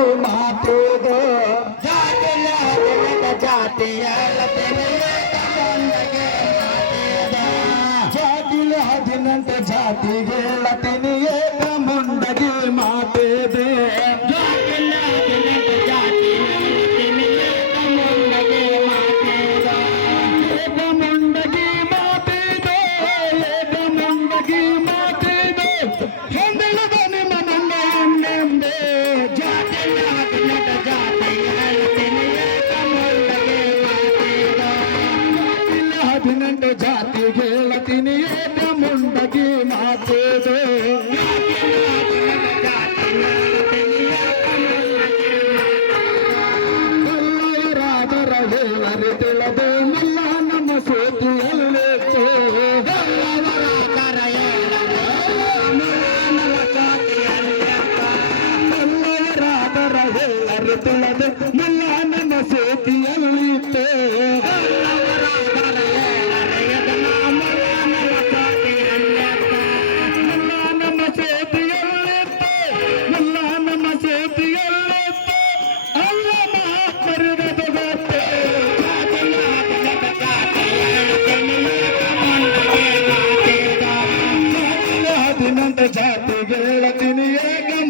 ಮೊದಲು ಮಾತೇದು. ಜಾತಿಯ ಜಾತಿಯ ಜಾತಿಯ ಹದಿನಂತ ಜಾತಿಗೆ ಲತಿನಿ ముందకి మాచేదో Thank you. ಏಕ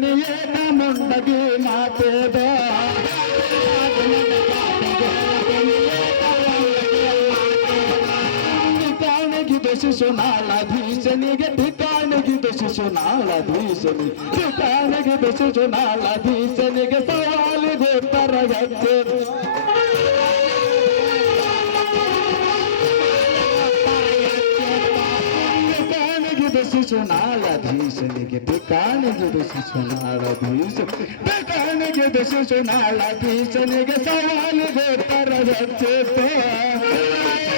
दुनिया का मुंडगी माते दो। ठिकाने की दोष सुनाला धीसनी के ठिकाने की दोष सुनाला धीसनी ठिकाने के सवाल गोतर सोनाधीश निगे बेकान गे दस सोनाधीश बेकान के दस सोनाधीश निगे सवाल गे तर रचे तो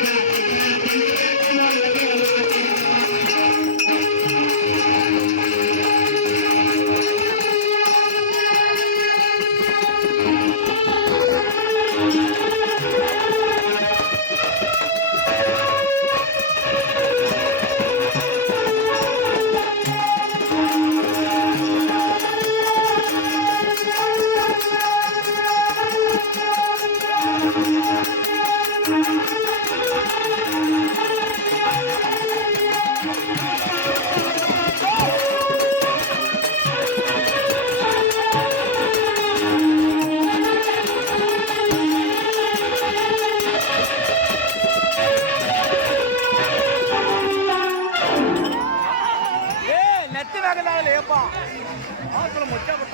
muchachos.